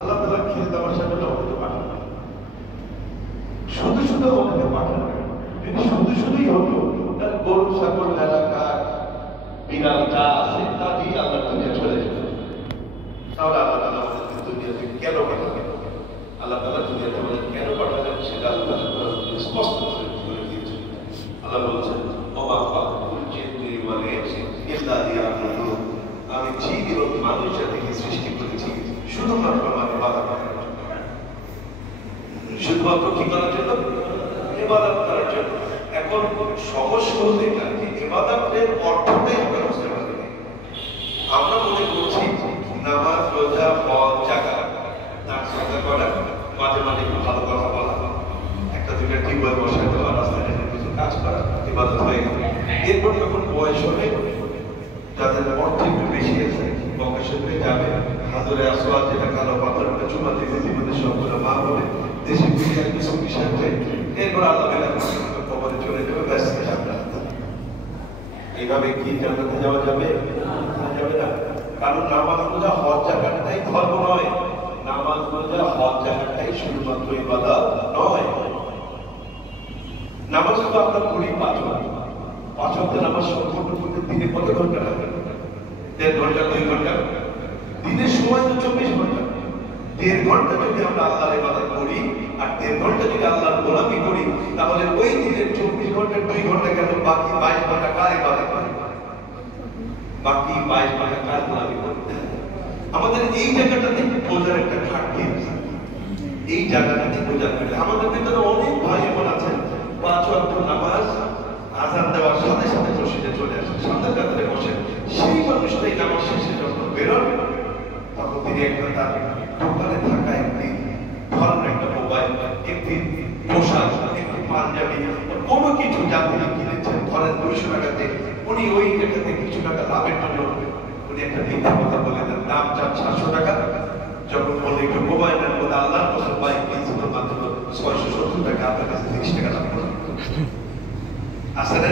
আল্লাহ তাআলা খেয়ে দেওয়ার সাথে আমাদের পাঠান শুধু শুধু আমাদের পাঠান যদি শুধু শুধুই হতো তাহলে গরু ছাগল এলাকা বিড়াল যা আছে তা দিয়ে আল্লাহ দুনিয়া চলে যেত। তাহলে আল্লাহ তাআলা আমাদেরকে দুনিয়াতে কেন পাঠাবেন? আল্লাহ তাআলা দুনিয়াতে আমাদের কেন পাঠাবেন সেটা আল্লাহ স্পষ্ট করে দিয়েছেন। আল্লাহ বলছেন আমি জিন এবং মানুষ জাতিকে সৃষ্টি করেছি শুধুমাত্র আমার ইবাদত করার জন্য। শুধুমাত্র কি করার জন্য? ইবাদত করার জন্য। এখন সমস্যা হলো এটা যে ইবাদতের অর্থটাই আমরা বুঝতে পারি না। আমরা মনে করছি নামাজ, রোজা, হজ, যাকাত, দান সাদকা করা, মাঝে মাঝে একটু ভালো কথা বলা, একটা দুইটা টিউবওয়েল বসায় দেওয়া, রাস্তায় কিছু কাজ করা, ইবাদত হয়ে গেল। এরপর যখন বয়স হবে, যাদের অর্থ একটু বেশি আছে, মক্কা শরীফে যাবে, হাজরে আসওয়াদ যেটা কালো পাথরটা চুমা দিবে, জীবনের সবগুলো মা বলে দেশে ফিরে কিছু বিষয় হয়ে এরপর আল্লাহ কবরে চলে যাবে, ব্যাস এইভাবে কি জান্নাতে যাওয়া যাবে? যাবে না। কারণ নামাজ, রোজা, হজ, যাকাতটাই ধর্ম নয়। নামাজ, রোজা, হজ, যাকাতটাই শুধুমাত্র ইবাদত নয়। নামাজ তো আমরা পড়ি 5 ঘন্টা। 5 ওয়াক্ত নামাজ সম্পূর্ণ করতে দিনে কত ঘন্টা লাগে? 1.5 ঘন্টা, 2 ঘন্টা। দিনের সময় তো 24 ঘন্টা। 1.5 ঘন্টা যদি আমরা আল্লাহর ইবাদত করি আর 1.5 ঘন্টা যদি আল্লাহর গোলামি করি, তাহলে ওই দিনের 24 ঘন্টার 2 ঘন্টা কেন বাকি 22 ঘন্টা কার ইবাদত করি? বাকি 22 ঘন্টা কার গোলামি করি? আমাদের এই জায়গাটাতে বোঝার একটা ঘাটতি আছে। এই জায়গাটাতে বোঝার ঘাটতি। আমাদের ভিতরে অনেক ভাই বোন আছেন 5 ওয়াক্ত নামাজ আযান দেওয়ার সাথে সাথে মসজিদে চলে আসেন, সন্ধ্যা কাতারে বসেন। সেই মানুষটাই নামাজ শেষে যখন বেরোন, তখন তিনি একটা তার দোকানে থাকা একটি ধরনের একটা মোবাইল, একটি পোশাক, একটি পাঞ্জাবি, কোনো কিছু যা তিনি কিনেছেন ধরেন 200 টাকাতে, উনি ওই টাকাতে কিছু টাকা লাভের জন্য উনি একটা মিথ্যা কথা বলে দেন, দাম চান 700 টাকা। যখন বলে একটু মোবাইলের মধ্যে আল্লাহর কসম ভাই কিনছিল মাত্র 670 টাকা, আপনার কাছে 30 টাকা লাভ করবেন। আসলে